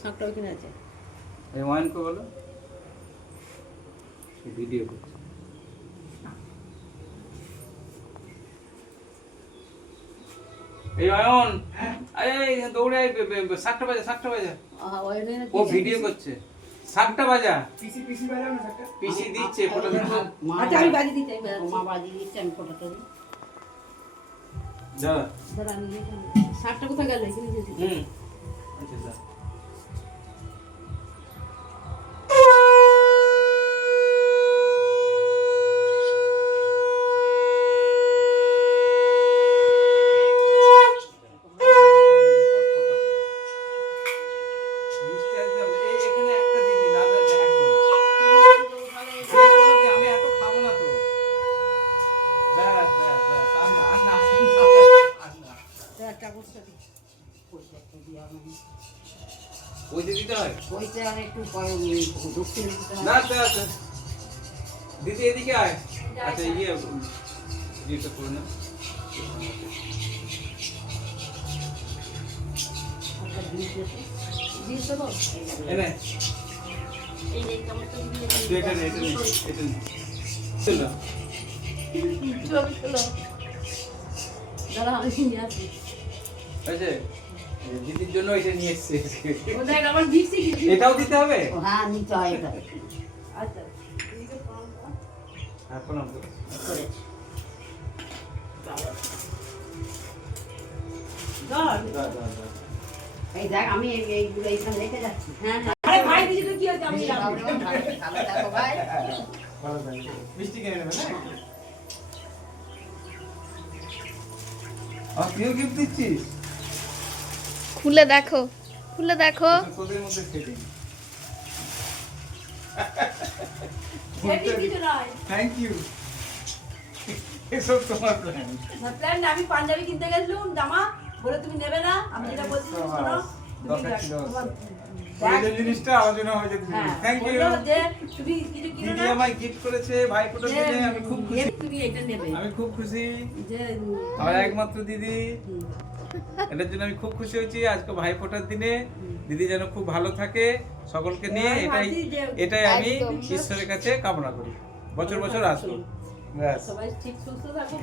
শাকটা ওইখানে আছে। এই ওয়াইন কো বলো ভিডিও করছে। এই অয়ন এই দৌড়ে শাকটা বাজা ও ভিডিও করছে। শাকটা বাজা পিসি বাজাও না শাকটা পিসি দিচ্ছে ফটো দিচ্ছে। আচ্ছা আমি বাজি দিতে মা বাজি দিচ্ছে আমি ফটোটা দিই। দাদা দাঁড়া আমি শাকটা কোথায় গেল এখানে দিয়েছি। আচ্ছা দাদা দিতে হয় ওইটা আর একটু দক্ষিণ না দিদি এদিকে আয়। আচ্ছা ইয়েটা করে না এনে এটা দাঁড়া আমি নিয়ে আসি। আচ্ছা দিদির জন্য এটা নিয়ে এসেছি। ও দেখ আমার দিচ্ছি কি। এটাও দিতে হবে। হ্যাঁ নিতে হয় এটা। আচ্ছা এদিকে প্রণাম কর। হ্যাঁ প্রণাম করো। করে দাঁড়া এই দেখ আমি এইগুলো এইখানে রেখে যাচ্ছি। হ্যাঁ হ্যাঁ আরে ভাই দিছি তো কি হচ্ছে আমি জানি। ভালো থাকো ভাই। ভালো থাকো। মিষ্টি কিনে নেবে না? আর তুইও গিফট দিচ্ছিস? খুলে দেখো তোদের মধ্যে সেটিং। হেভি কিছু নয়। Thank you. এসব তোমার প্ল্যান। প্ল্যান আমি পাঞ্জাবি কিনতে গেছিলাম জামা বলে তুমি নেবে না আমি যেটা বলছি তুমি শোনো দরকার ছিল। এই জিনিসটা আলোচনা হয়ে যেত। Thank you. যে তুমি কিছু কিনো দিদি না আমায় গিফট করেছে ভাই ফটো দিনে আমি খুব খুশি। তুমি এটা নেবে আমি খুব খুশি। যে আমার একমাত্র দিদি এটার জন্য আমি খুব খুশি হয়েছি। আজকে ভাই ফোটার দিনে দিদি যেন খুব ভালো থাকে সকলকে নিয়ে এটাই আমি ঈশ্বরের কাছে কামনা করি। বছর বছর আসুন। ব্যাস সবাই ঠিক সুস্থ থাকো।